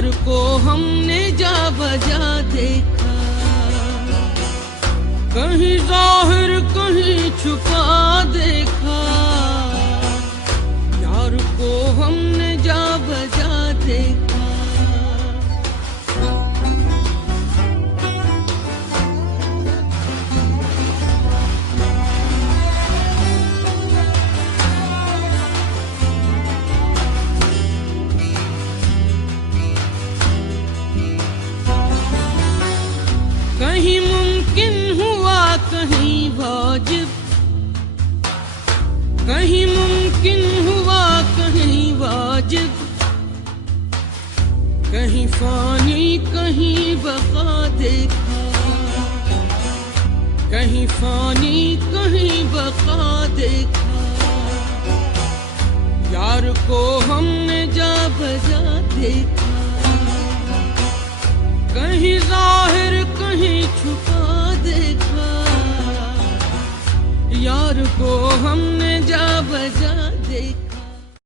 यार को हमने जा बजा देखा, कहीं जाहिर कहीं छुपा देखा। यार को हमने जा बजा देखा। कहीं मुमकिन हुआ कहीं वाजिब, कहीं मुमकिन हुआ कहीं वाजिब, कहीं फानी कहीं बका देखा, कहीं फानी कहीं बका देखा। यार को हमने जा बजा देखा, कहीं जाहिर कहीं छुपा देखा। यार को हमने जा बजा देखा।